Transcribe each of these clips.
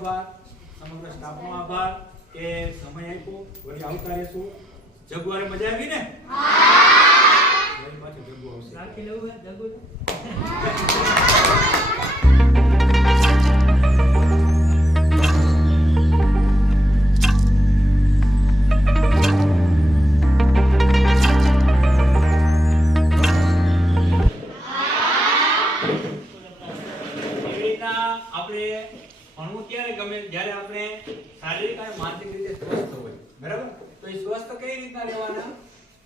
આભાર, સમગ્ર સ્ટાફનો આભાર કે સમય આપ્યો. વળી આવતા રહેશું. જગવારે મજા આવી ને? વળી પાછું જગવું આવશે. રાખી લેવું હે જગુ. ભણવું ત્યારે ગમે જ્યારે આપણે શારીરિક અને માનસિક રીતે સ્વસ્થ હોય. બરાબર? તો એ સ્વસ્થ કઈ રીતના રહેવાના?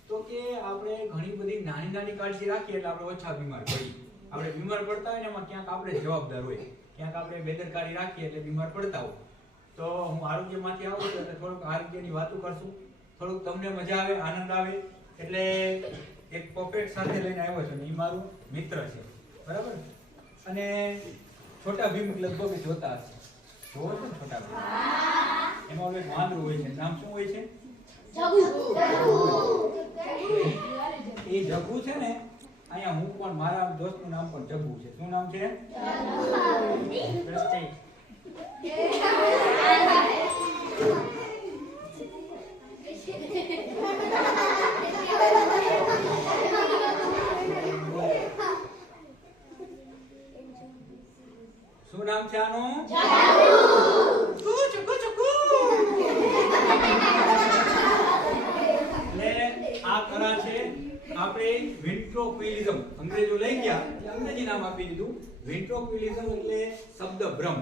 તો કે આપણે ઘણી બધી નાની નાની કાળજી રાખીએ એટલે આપણે ઓછા બીમાર પડીએ. આપણે બીમાર પડતા હોય ને એમાં ક્યાંક આપણે જવાબદાર હોય, ક્યાંક આપણે બેદરકારી રાખીએ એટલે બીમાર પડતા હોય. તો હું આરોગ્યમાંથી આવું છું એટલે થોડુંક આરોગ્યની વાતો કરશું, થોડુંક તમને મજા આવે, આનંદ આવે. એટલે એક પરફેક્ટ સાથે લઈને આવ્યો છું ને એ મારું મિત્ર છે. બરાબર? અને છોટા ભીમ લગભગ જોતા હશે. જોવો છો ને છોટા ભીમ? એમાં ઓલું વાંદરું હોય છે. નામ શું હોય છે? જગુ. એ જગુ છે ને, અહીંયા હું પણ મારા દોસ્તનું નામ પણ જગુ છે. શું નામ છે? શું નામ છે આનું? આ કળા છે આપણે વેન્ટ્રોક્વિલિઝમ. અંગ્રેજો લઈ ગયા એટલે અંગ્રેજી નામ આપી દીધું વેન્ટ્રોક્વિલિઝમ, એટલે શબ્દ ભ્રમ.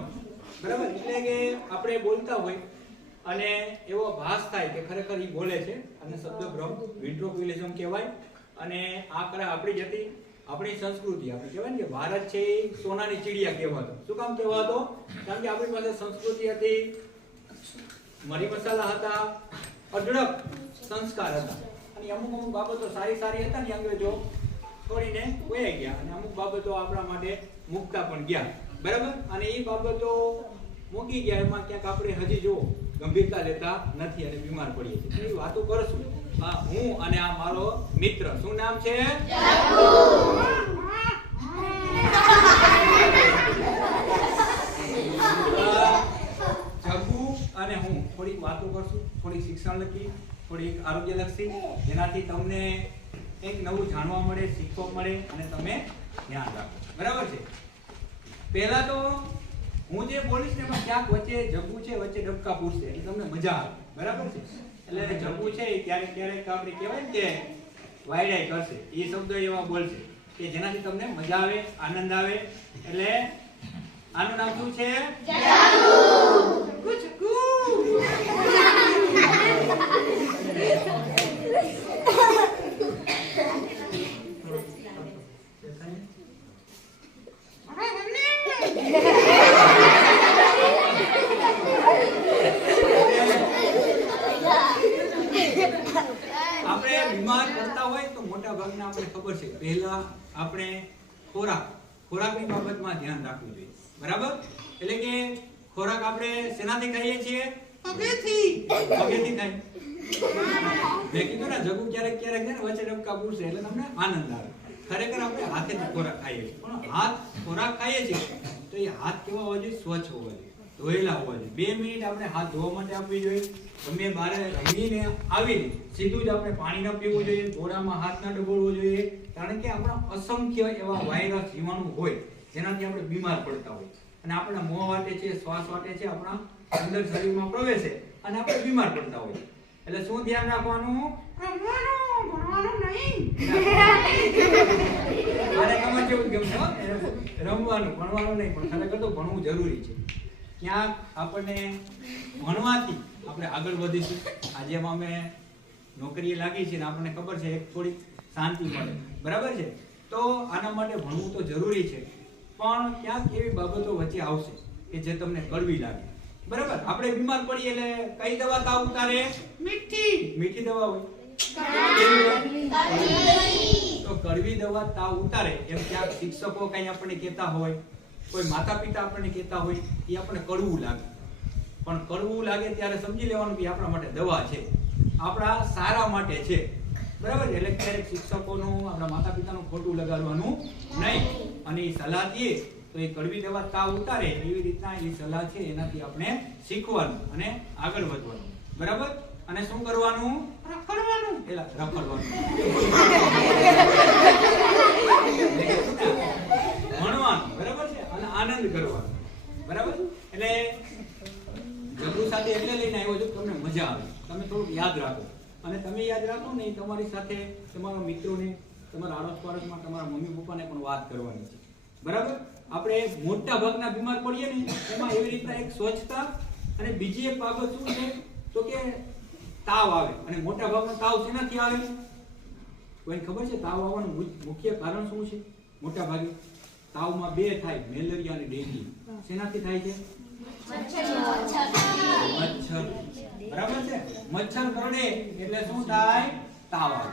બરાબર? એટલે કે આપણે બોલતા હોય અને એવો ભાસ થાય કે ખરેખર ઈ બોલે છે અને શબ્દ ભ્રમ વેન્ટ્રોક્વિલિઝમ કહેવાય. અને આ કળા આપણી જ હતી, આપણી સંસ્કૃતિ. આપણે કહેવાય ને કે ભારત છે એ સોનાની ચીડિયા કહેવાતો. શું કામ કહેવાતો? કારણ કે આપણી પાસે સંસ્કૃતિ હતી, મરી મસાલા હતા, અઢળક સંસ્કાર હતા. અને અમુક બાબતો સારી સારી હતા ને અંગ્રેજો છોડીને વયા ગયા અને અમુક બાબતો આપણા માટે મૂકતા પણ ગયા. બરાબર? અને એ બાબતો મૂકી ગયા એમાં ક્યાંક આપણે હજી જો ગંભીરતા લેતા નથી અને બીમાર પડીએ છીએ. એ વાતો કરશું. હા, હું અને આ મારો મિત્ર. શું નામ છે? જગુ અને હું થોડીક વાતો કરશું, થોડીક શિક્ષણ લખી, થોડીક આરોગ્ય લક્ષી, જેનાથી તમને કંઈક નવું જાણવા મળે, શીખવા મળે અને તમે ધ્યાન રાખો. બરાબર છે? પહેલા તો હું જે બોલીશ ને એમાં ક્યાંક વચ્ચે જગુ છે, વચ્ચે ડબકા પૂછશે એટલે તમને મજા આવે. બરાબર છે? એટલે જગુ છે એ ક્યારેક ક્યારેક આપણે કહેવાય ને કે વાયડાઈ કરશે. એ શબ્દો એવા બોલશે કે જેનાથી તમને મજા આવે, આનંદ આવે. એટલે આનું નામ શું છે? આપણે બીમાર પડતા હોય તો મોટા ભાગના આપણે ખબર છે પહેલા આપણે ખોરાકની બાબતમાં ધ્યાન રાખવું જોઈએ. બરાબર? એટલે કે ખોરાક આપણે શેનાથી ખાઈએ છીએ? પગેથી ખાય. મેં કીધું ને જગુ ક્યારેક ક્યારેક ને વચ્ચે ડબકા પૂછે એટલે તમને આનંદ આવે. ખરેખર આપણે હાથેથી ખોરાક ખાઈએ છીએ, પણ હાથ ખોરાક ખાઈએ છીએ તો એ હાથ કેવા હોવા જોઈએ? સ્વચ્છ હોવા જોઈએ, ધોયેલા હોવા જોઈએ. 2 મિનિટ આપણે હાથ ધોવા માટે આપવી જોઈએ. તમે બહાર રમીને આવીને સીધું જ આપણે પાણી ન પીવું જોઈએ, ઘોડામાં હાથ ન ડબોળવો જોઈએ. કારણ કે આપણા અસંખ્ય એવા વાયરસ જીવાણુ હોય જેનાથી આપણે બીમાર પડતા હોય અને આપણા મોં વાટે છે, શ્વાસ વાટે છે, આપણા અંદર શરીરમાં પ્રવેશે અને આપણે બીમાર પડતા હોય. એટલે શું ધ્યાન રાખવાનું? ભણવાનું નહીં. આને ગમે જેવું ગમશે હો, રમવાનું, ભણવાનું નહીં. પણ ખરેખર તો ભણવું જરૂરી છે. ક્યાંક આપણને ભણવાથી આપણે આગળ વધીશું. આજે અમે નોકરીએ લાગી છે ને આપણને ખબર છે એક થોડી શાંતિ મળે. બરાબર છે? તો આના માટે ભણવું તો જરૂરી છે, પણ ક્યાંક એવી બાબતો વચ્ચે આવશે કે જે તમને કડવી લાગે. બરાબર? આપણે બીમાર પડીએ એટલે કઈ દવા તાવ ઉતારે? મીઠી દવા હોય. તો કડવી દવા તાવ ઉતારે એમ ક્યાંક શિક્ષકો કઈ આપણને કહેતા હોય, કોઈ માતા પિતા આપણને કહેતા હોય, એ આપણને કડવું લાગે. પણ કડવું લાગે ત્યારે સમજી લેવાનું કે આપણા માટે દવા છે, આપણા સારા માટે છે. બરાબર? એટલે ક્યારેક શિક્ષકોનું, આપણા માતા પિતાનું ખોટું લગાડવાનું નહીં. અને એ સલાહ દે તો એ કડવી દવા તાવ ઉતારે એવી રીતના એ સલાહ છે એનાથી આપણે શીખવાનું અને આગળ વધવાનું. બરાબર? અને શું કરવાનું? રખડવાનું. એલા રખડવાનું. ભણવાનું. બરાબર છે? અને આનંદ કરવાનો. બરાબર? એટલે જબરુ સાથે એટલે લઈને આવ્યો છું તમને મજા આવે, તમે થોડુંક યાદ રાખો. અને તમે યાદ રાખો ને તમારી સાથે તમારા મિત્રોને, તમારા આડોશ પાડોશમાં તમારા મમ્મી પપ્પાને પણ વાત કરવાની છે. બરાબર? આપણે મોટા ભાગના બીમાર પડીએ ને એમાં એવી રીતના એક સ્વચ્છતા અને બીજી એક બાબત શું છે તો કે તાવ આવે. અને મોટા ભાગનો તાવ શેનાથી આવે? કોઈને ખબર છે તાવ આવવાનું મુખ્ય કારણ શું છે? મોટા ભાગે તાવમાં બે થાય, મેલેરિયા અને ડેન્ગ્યુ. શેનાથી થાય છે? મચ્છર. બરાબર છે? મચ્છર કરડે એટલે શું થાય? તાવ આવે.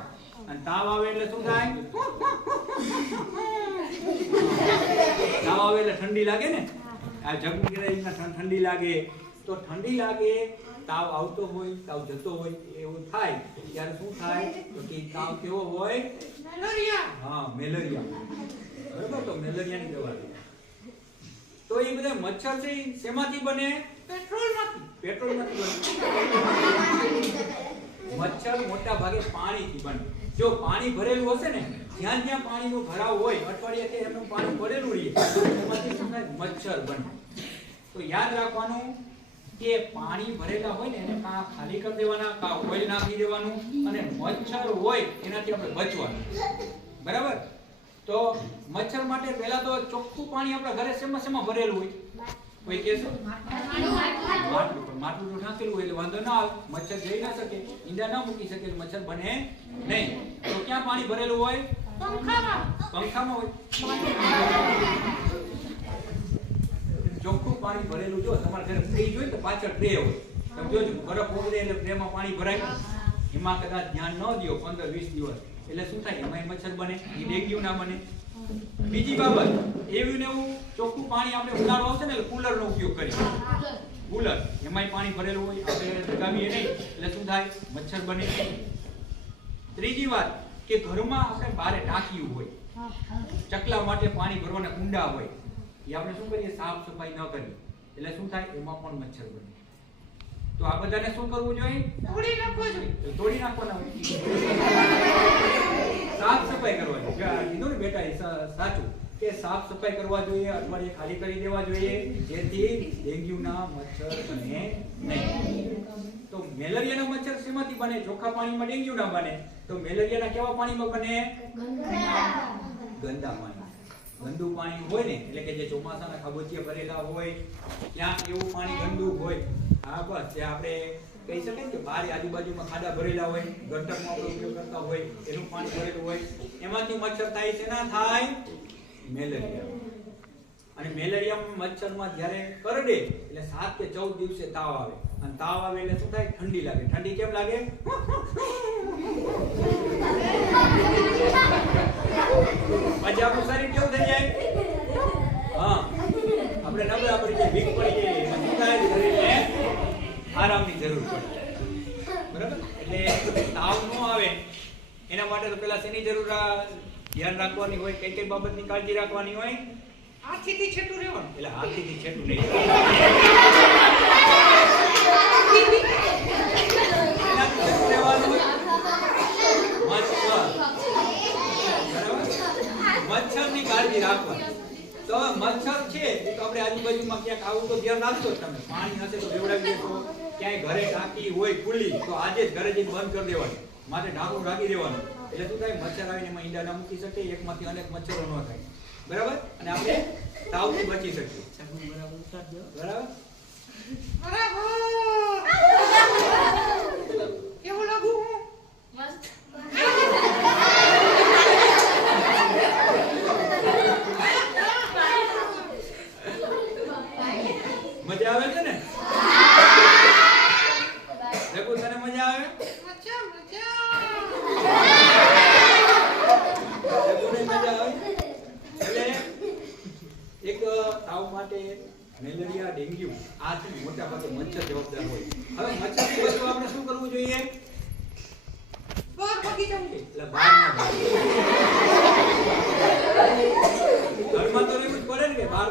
અને તાવ આવે એટલે શું થાય? તાવ આવે એટલે ઠંડી લાગે ને, આ જગમગીરાના ઠંડી લાગે. તો ઠંડી લાગે, તાવ આવતો હોય, તાવ જતો હોય એવું થાય ત્યારે શું થાય તો કે તાવ કેવો હોય? મેલેરિયા. હા, મેલેરિયા. બરાબર? તો મેલેરિયાની દવા લે. તો એ બધા મચ્છર છે શેમાંથી બને? પેટ્રોલમાંથી. પેટ્રોલમાંથી બને. મચ્છર મોટા ભાગે પાણીથી બને. જો પાણી ભરેલું હશે ને, જ્યાં જ્યાં પાણીનો ભરાવ હોય, અઠવાડિયે કે એનું પાણી પડેલું રહે, એમાંથી શું થાય? મચ્છર બને. તો યાદ રાખવાનું કે પાણી ભરેલા હોય ને એને કાં ખાલી કરી દેવાના, કાં ઓઇલ નાખી દેવાનું, અને મચ્છર હોય એનાથી આપણે બચવાનું. બરાબર? તો મચ્છર માટે પહેલા તો ચોખ્ખું પાણી આપણા ઘરે શેમાં ભરેલું હોય? કોઈ કહેશો? માટલું તો નાખેલું હોય એટલે વાંધો ના આવે, મચ્છર જઈ ના શકે, ઈંડા ના મૂકી શકે, મચ્છર બને નહીં. તો ક્યાં પાણી ભરેલું હોય? પંખામાં. પંખામાં હોય. ચોખ્ખું પાણી ભરેલું. જો તમારા ઘરે ફ્રીજ હોય તો પાછળ ટ્રે હોય, તમે જોજો બરફ ઓગળે એટલે ટ્રેમાં પાણી ભરાય. એમાં કદાચ ધ્યાન ન દો 15-20 દિવસ એટલે શું થાય? એમાં મચ્છર બને, એ ડેન્ગ્યુ ના બને. બીજી બાબત, એવું ને એવું ચોખ્ખું પાણી આપણે ઉનાળો આવશે ને એટલે કુલરનો ઉપયોગ કરીએ. કુલર એમાંય પાણી ભરેલું હોય, આપણે લગાવીએ નહીં એટલે શું થાય? મચ્છર બને. ત્રીજી વાત કે ઘરમાં આપણે બારે ટાંકીયું હોય, ચકલા માટે પાણી ભરવાના કુંડા હોય, એ આપણે શું કરીએ? સાફ સફાઈ ન કરીએ એટલે શું થાય? એમાં પણ મચ્છર બને. તો આ બધાને શું કરવું જોઈએ? તોડી નાખવા જોઈએ. તોડી નાખવાના હોય. સાફ સફાઈ કરવાની. કીધું ને બેટા, એ સાચું કે સાફ સફાઈ કરવા જોઈએ, અઠવાડિયે ખાલી કરી દેવા જોઈએ, જેથી ડેન્ગ્યુના મચ્છર બને નહીં. તો મેલેરિયાના મચ્છર શેમાંથી બને? ચોખ્ખા પાણીમાં ડેન્ગ્યુ ના બને. તો મેલેરિયાના કેવા પાણીમાં બને? ગંદા પાણી. ગંદુ પાણી હોય ને એટલે કે જે ચોમાસાના ખાબોચિયા ભરેલા હોય ત્યાં એવું પાણી ગંદુ હોય. હા, બસ જે આપણે કહી શકીએ કે બહાર આજુબાજુમાં ખાડા ભરેલા હોય, ગટરનો આપણે ઉપયોગ કરતા હોય, એનું પાણી ભરેલું હોય, એમાંથી મચ્છર થાય છે. ના થાય? મેલેરિયા. અને મેલેરિયા મચ્છરમાં જ્યારે કરડે એટલે 7 કે 14 દિવસે તાવ આવે. અને તાવ આવે એટલે શું થાય? ઠંડી લાગે. ઠંડી કેમ લાગે? પછી આપણું શરીર કેવું થઈ જાય? હા, આપણે નબળા પડી જાય, વીક પડી જાય. શું થાય? શરીરને આરામની જરૂર પડે. બરાબર? એટલે તાવ ન આવે એના માટે તો પેલા શેની જરૂર ધ્યાન રાખવાની હોય? કઈ કઈ બાબતની કાળજી રાખવાની હોય? હાથીથી છેટું રહેવાનું. એટલે હાથીથી છેટું નહીં. એનાથી છેટું રહેવાનું. મચ્છરની કાળજી રાખવાની. તો મચ્છર છે તો આપણે આજુબાજુમાં ક્યાંક આવું તો ધ્યાન રાખજો. તમે પાણી હશે તો લેવડાવી દેશો. ક્યાંય ઘરે ટાંકી હોય ખુલ્લી તો આજે જ ઘરે જઈને બંધ કરી દેવાની, માથે ઢાંકણું રાખી દેવાનું. એટલે શું થાય? મચ્છર આવીને એમાં ઈંડા ના મૂકી શકે, એકમાંથી અનેક મચ્છરો ન થાય. બરાબર? અને આપણે તાવથી બચી શકીએ. બરાબર? કેવું લાગુ? મસ્ત. મજા આવે છે ને? દેખો તને મજા આવે? મજા આવે. એટલે એક તાવ માટે મેલેરિયા, ડેન્ગ્યુ આ છે મોટા ભાગે મચ્છર જવાબદાર હોય. હવે મચ્છરથી બચવા આપણે શું કરવું જોઈએ? બહાર ભાગી જવું. એટલે બહાર ના ભાગવું. ઘરમાં તો રહેવું જ પડે ને કે બહાર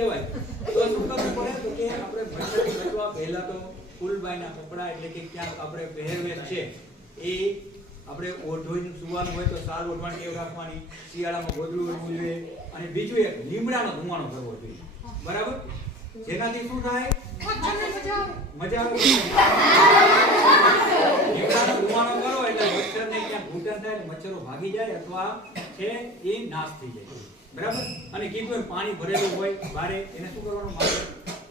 દેવાય તો શું કરવું પડે તો કે આપણે મચ્છરથી બચવા પહેલા તો ફૂલબાઈના કપડા એટલે કે ક્યાંક આપણે પહેરવેશ છે એ આપણે ઓઢોઈને સુવાનું હોય તો સાર ઓઢવાની ટેવ રાખવાની, શિયાળામાં ગોદડું ઓઢવું જોઈએ, અને બીજું એક લીમડાનો ધુમાડો કરવો જોઈએ, બરાબર? જેનાથી શું થાય? મજા આવે. લીમડાનો ધુમાડો કરો એટલે મચ્છરને ક્યાંક ઘૂંટણ થાય, મચ્છરો ભાગી જાય અથવા છે એ નાશ થઈ જાય, બરાબર? અને કીધું પાણી ભરેલું હોય બારે એને શું કરવાનું?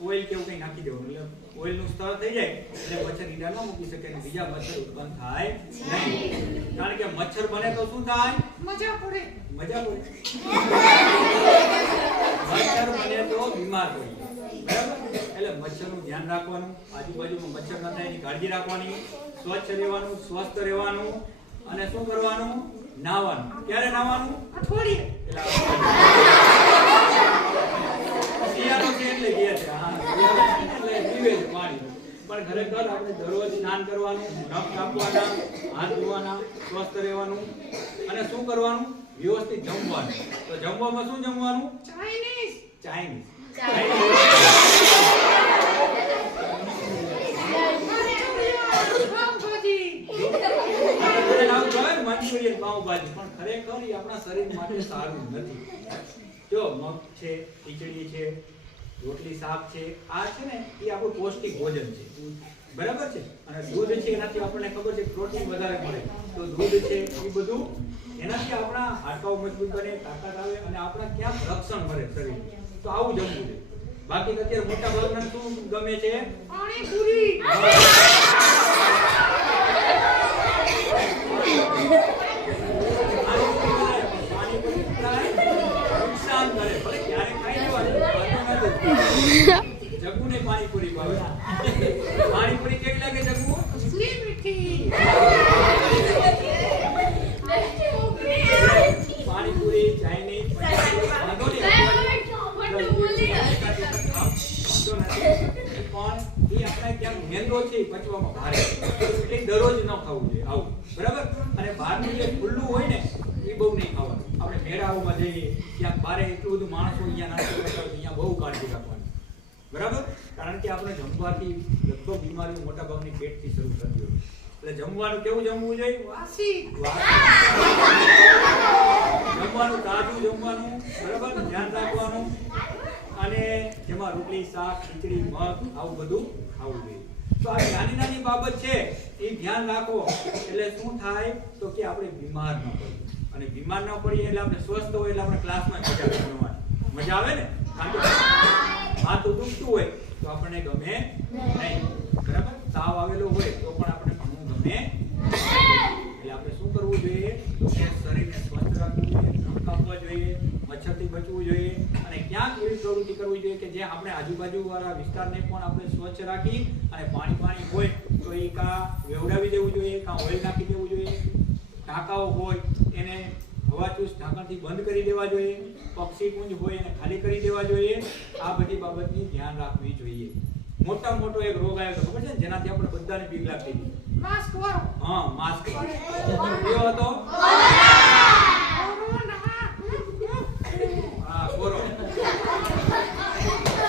ઓઇલ કેવું કંઈ નાખી દેવાનું એટલે ઓઇલનું સ્તર થઈ જાય એટલે મચ્છર ઈંડા ન મૂકી શકે અને બીજા મચ્છર ઉત્પન્ન થાય નહીં. કારણ કે મચ્છર બને તો શું થાય? મજા પડે. મચ્છર બને તો બીમાર પડી, બરાબર? એટલે મચ્છરનું ધ્યાન રાખવાનું, આજુબાજુમાં મચ્છર ન થાય એની કાળજી રાખવાની, સ્વચ્છ રહેવાનું, સ્વસ્થ રહેવાનું, અને શું કરવાનું? નાહવાનું. ક્યારે નાહવાનું? અઠવાડિયે. શિયાળો છે એટલે કે છે હા એટલે પીવે છે પાણી, પણ ખરેખર આપણે દરરોજ સ્નાન કરવાનું, નખ કાપવાના, હાથ ધોવાના, સ્વસ્થ રહેવાનું, અને શું કરવાનું? વ્યવસ્થિત જમવાનું. તો જમવામાં શું જમવાનું? ચાઇનીઝ. મંચુરિયન, પાવભાજી, પણ ખરેખર એ આપણા શરીર માટે સારું નથી. જો મગ છે, ખીચડી છે, રોટલી શાક છે, આ છે ને એ આપણું પૌષ્ટિક ભોજન છે, બરાબર છે? અને દૂધ છે એનાથી આપણને ખબર છે પ્રોટીન વધારે મળે, તો દૂધ છે એ બધું એનાથી આપણા હાડકાઓ મજબૂત બને, તાકાત આવે અને આપણા ક્યાંક રક્ષણ મળે શરીર. તો આવું જમવું છે. બાકી અત્યારે મોટા ભાગના શું ગમે છે? પાણીપુરી. જગ્ગુને પાણીપુરી ભાવે. પાણીપુરી કેવી લાગે જગ્ગુ? પાણીપુરી, ચાઇનીઝ, મેંદો છે પચવામાં ભારે એટલે દરરોજ ન ખાવું જોઈએ આવું, બરાબર? અને બહારનું જે ખુલ્લું હોય ને એ બહુ નહીં ખાવાનું. આપણે મેળાઓમાં જઈએ ત્યાં બારે એટલું બધું માણસો અહીંયા નાસ્તો કરતા હોય અહીંયા બહુ કાળજી રાખવાની, બરાબર? કારણ કે આપણે જમવાથી લગભગ બીમારીઓ મોટા ભાગની પેટથી શરૂ થતી હોય. એટલે જમવાનું કેવું જમવું જોઈએ? વાસી. જમવાનું તાજું જમવાનું, બરાબર? ધ્યાન રાખવાનું, અને જેમાં રોટલી, શાક, ખીચડી, મગ આવું બધું ખાવું જોઈએ. તો આ નાની નાની બાબત છે એ ધ્યાન રાખો એટલે શું થાય તો કે આપણે બીમાર ન પડીએ, અને બીમાર ન પડીએ એટલે આપણે સ્વસ્થ હોય એટલે આપણે ક્લાસમાં મજા આવે ને? કારણ કે માથું દુખતું હોય તો આપણને ગમે નહીં, બરાબર? તાવ આવેલો હોય તો પણ આપણે ભણવું ગમે. એટલે આપણે શું કરવું જોઈએ તો કે શરીરને સ્વસ્થ રાખવું જોઈએ, નખ કાપવા જોઈએ, મચ્છરથી બચવું જોઈએ, અને ક્યાંક એવી પ્રવૃત્તિ કરવી જોઈએ કે જે આપણે આજુબાજુવાળા વિસ્તારને પણ આપણે સ્વચ્છ રાખી અને પાણી હોય તો એ કાં વેવડાવી દેવું જોઈએ, કાં ઓઇલ નાખી દેવું જોઈએ, ટાંકાઓ હોય એને હવાચૂસ ઢાંકણથી બંધ કરી દેવા જોઈએ, પક્ષી કુંજ હોય એને ખાલી કરી દેવા જોઈએ. આ બધી બાબતની ધ્યાન રાખવી જોઈએ. મોટા મોટો એક રોગ આવ્યો તો ખબર છે જેનાથી આપણે બધાને બીક લાગતી હતી? માસ્ક વાળો. હા, માસ્ક વાળો. કયો હતો? હા, કોરોના.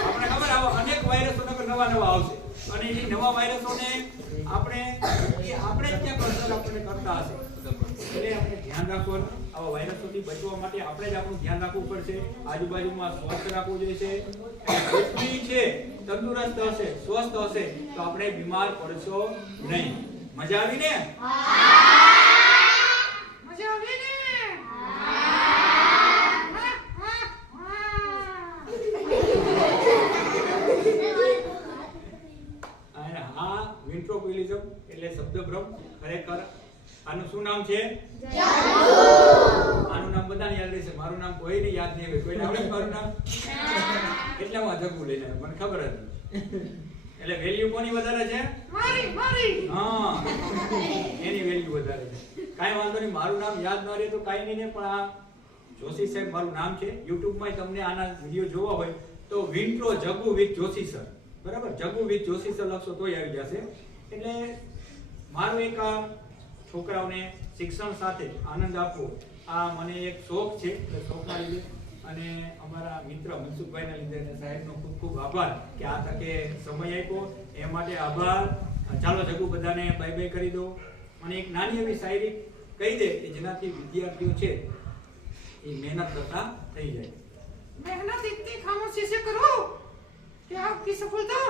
આપણે ખબર આવા અનેક વાયરસો નવા આવશે, અને એ નવા વાયરસોને આપણે ક્યાં અસર આપણને કરતા હશે. એટલે આપણે ધ્યાન રાખવાનું. આવા વાયરસોથી બચવા માટે આપણે જ આપણું ધ્યાન રાખવું પડશે. આજુબાજુમાં સ્વસ્થ રાખવું જોઈએ. વ્યક્તિ છે તંદુરસ્ત હશે, સ્વસ્થ હશે તો આપણે બીમાર પડશો નહીં. મજા આવી ને? મજા આવી ને? આ વિન્ટ્રોપિલિઝમ એટલે શબ્દભ્રમ. ખરેખર આનું શું નામ છે? આનું નામ બધાને યાદ રહેશે. મારું નામ કોઈને યાદ નહીં હોય. કોઈને આવડે મારું નામ? એટલે હું જગ્ગુ લઈને મને ખબર હતી. એટલે વેલ્યુ કોની વધારે છે? મારી. હા, એની વેલ્યુ વધારે છે. કાંઈ વાંધો નહીં. મારું નામ યાદ ન રહે તો કાંઈ નહીં, પણ આ જોશી સાહેબ મારું નામ છે. YouTube માં તમને આના વિડિયો જોવા હોય તો વિન્ટ્રો જગ્ગુ વિથ જોશી સર, બરાબર? જગ્ગુ વિથ જોશી સર લખશો તોય આવી જશે. એટલે મારું એક છોકરાઓને શિક્ષણ સાથે આનંદ આપવો આ મને એક શોખ છે. એટલે શોખના લીધે અને અમારા મિત્ર મનસુખભાઈના લીધે અને સાહેબનો ખૂબ ખૂબ આભાર કે આ તકે સમય આપ્યો એ માટે આભાર. ચાલો જગુ બધાને બાય બાય કરી દો અને એક નાની એવી શાયરી કહી દે કે જેનાથી વિદ્યાર્થીઓ છે એ મહેનત કરતા થઈ જાય. मेहनत इतनी खामोशी से करो कि आपकी सफलता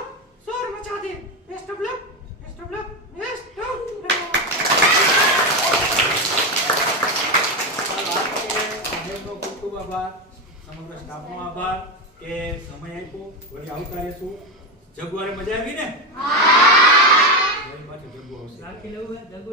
शोर मचा दे. Best of luck, best of luck, best of luck. ખૂબ ખૂબ આભાર. સમગ્ર સ્ટાફનો આભાર કે સમય આપ્યો. વળી આવતા રહેશું. જગવારે મજા આવી ને? હા. વળી પાછું જગવું આવશે. રાખી લેવું હે જગુ.